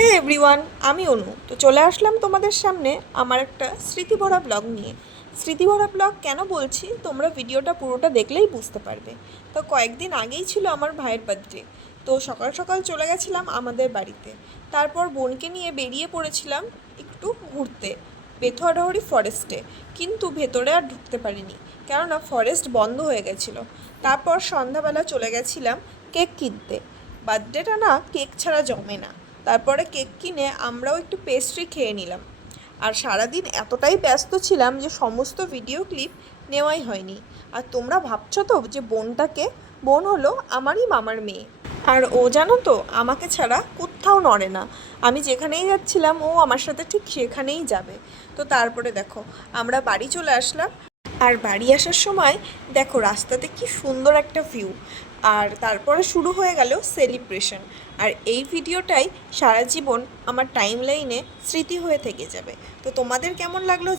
হে everyone, আমি অনু। তো চলে আসলাম তোমাদের সামনে আমার একটা স্মৃতিভরা ব্লগ নিয়ে। স্মৃতিভরা ব্লগ কেন বলছি, তোমরা ভিডিওটা পুরোটা দেখলেই বুঝতে পারবে। তো কয়েকদিন আগেই ছিল আমার ভাইয়ের বার্থডে। তো সকাল সকাল চলে গেছিলাম আমাদের বাড়িতে। তারপর বোনকে নিয়ে বেরিয়ে পড়েছিলাম একটু ঘুরতে বেথুয়াডহরি ফরেস্টে। কিন্তু ভেতরে আর ঢুকতে পারিনি, কেননা ফরেস্ট বন্ধ হয়ে গেছিলো। তারপর সন্ধ্যাবেলা চলে গেছিলাম কেক কিনতে। বার্থডেটা না কেক ছাড়া জমে না। তারপরে কেক কিনে আমরাও একটু পেস্ট্রি খেয়ে নিলাম। আর সারাদিন এতটাই ব্যস্ত ছিলাম যে সমস্ত ভিডিও ক্লিপ নেওয়াই হয়নি। আর তোমরা ভাবছো তো যে বোনটাকে, বোন হলো আমারই মামার মেয়ে। আর ও জানো তো আমাকে ছাড়া কোথাও নড়ে না। আমি যেখানেই যাচ্ছিলাম ও আমার সাথে ঠিক সেখানেই যাবে। তো তারপরে দেখো আমরা বাড়ি চলে আসলাম। আর বাড়ি আসার সময় দেখো রাস্তাতে কি সুন্দর একটা ভিউ। আর তারপরে শুরু হয়ে গেল সেলিব্রেশন। আর এই ভিডিওটাই সারা জীবন আমার টাইম লাইনে স্মৃতি হয়ে থেকে যাবে। তো তোমাদের কেমন লাগলো